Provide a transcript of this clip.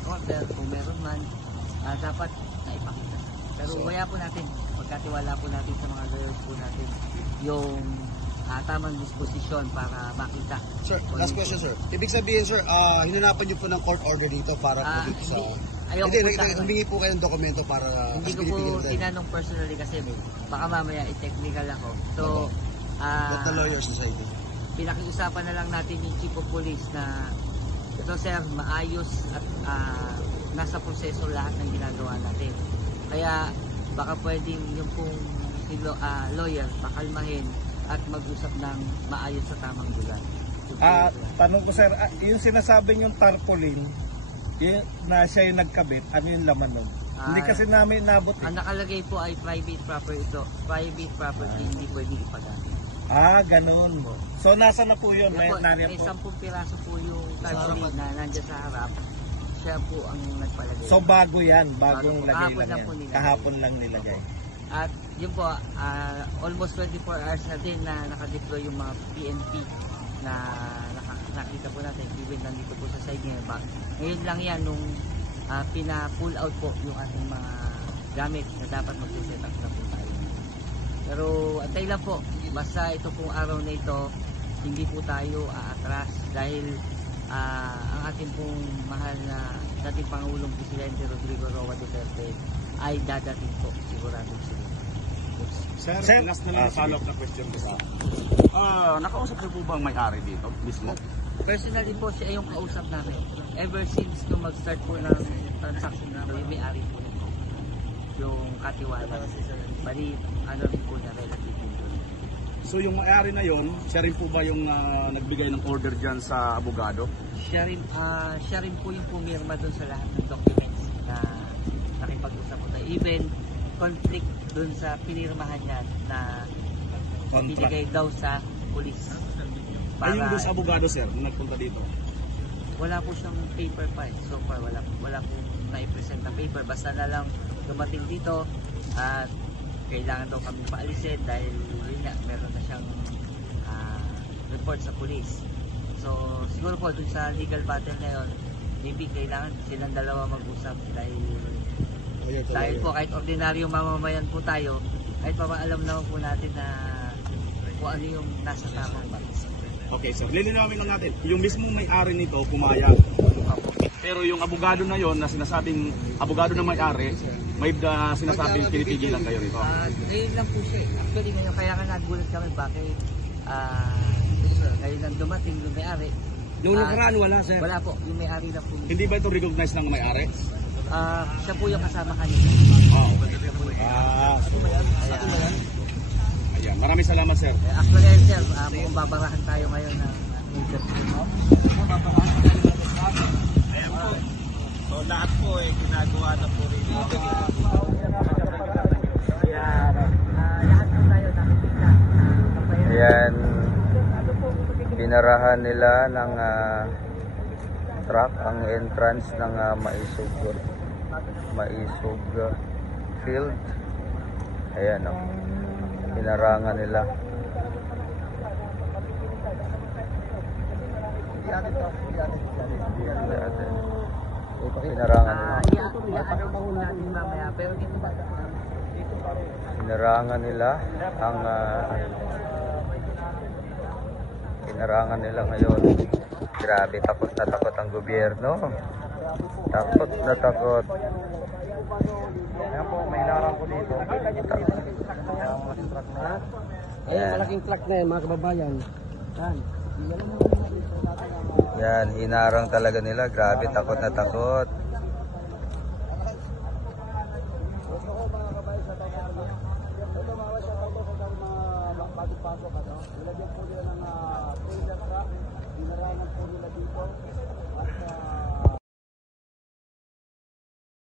court order, kung meron man, dapat naipakita. Pero wala po natin, pagkatiwala po natin sa mga lawyers po natin, yung tamang disposisyon para makita. Sir, last question sir. Ibig sabihin sir, hinanapan niyo po ng court order dito para po dito sa... Humingi po kayo ng dokumento para... Hindi ko po tinanong personally kasi baka mamaya i-technical ako. So, what the lawyers society? Pinakiusapan na lang natin yung chief of police na ito sir, maayos at nasa proseso lahat ng ginagawa natin. Kaya baka pwedeng yung pong lawyer pakalmahin at mag-usap ng maayos sa tamang lugar. Tanong ko sir, yung sinasabi yung tarpaulin, yung na siya yung nagkabit, ano yung laman nun? Hindi kasi namin nabot. Ang nakalagay po ay private property ito. Private property, hindi pwede ipagamit. Ganun. So nasa na po yun? May 10 piraso po yung tarpaulin na nandiyan sa harap. Siya po ang nagpalagay. So bago yan, bagong lagay lang yan. Nilagay. Kahapon lang nilagay. At yun po, almost 24 hours na din na nakadeploy yung mga PNP na nakita po natin. Even nandito po sa side ngayon. Ngayon lang yan nung pina-pull out po yung ating mga gamit na dapat mag-set up na po tayo. Pero antay lang po, basta ito pong araw na ito, hindi po tayo aatras dahil ang ating pong mahal na dating Pangulong Presidente Rodrigo Roa Duterte ay dadating po, sigurado sila. Sir, last na lang follow-up na question ko sa nakausap niyo po bang may-ari dito mismo? Personally po siya yung kausap namin. Ever since nung mag-start po ng transaction namin, yung may-ari po nito. Yung katiwala. Bali, ano rin po na relative nito. So yung may-ari na yon, siya rin po ba yung nagbigay ng order dyan sa abogado? Siya rin po yung pumirma doon sa lahat ng documents na nakipag-usap po tayo. Even conflict doon sa pinirmahan niya na binigay daw sa police. Ay yung doon sa abogado sir, nung nagpunta dito? Wala po siyang paper pa eh. So far wala po na-present na paper. Basta na lang dumating dito at kailangan daw kami paalisin dahil yun nga, meron na siyang report sa police. So siguro po dun sa legal battle na yun, maybe kailangan silang dalawa mag-usap dahil po kahit ordinaryo mamamayan po tayo, kahit pa alam naman po natin na kung ano yung nasa tamang batas. Okay sir, lilinawin lang natin, yung mismong may-ari nito pumayag. Pero yung abogado na yon na sinasabing abogado ng may-ari, may sinasabing pinipigilan kayo rito. Ngayon lang po siya. Actually ngayon kaya nga nagulat kami bakit ngayon lang dumating yung may-ari. Nung nakaraan wala sir? Wala po, yung may-ari lang po. Hindi ba ito recognized ng may-ari? Siya po yung kasama kanina. Ayan, maraming salamat sir. Actually sir, kung babarahan tayo ngayon na So lahat po ginagawa na po rin. lahat po tayo nakikita. Ayan, pinarahan nila ng truck ang entrance ng Maisog Field. Ayan o, pinarangan nila. Pinarangan nila ang pinarangan nila ngayon. Grabe, takot na takot ang gobyerno. Takot na takot. Ayan po, may hinarang ko dito. Ayan, malaking truck na yan mga kababayan. Yan, hinarang talaga nila. Grabe, takot na takot. Nilagyan po nila ng trailer truck, dinarangan po nila dito at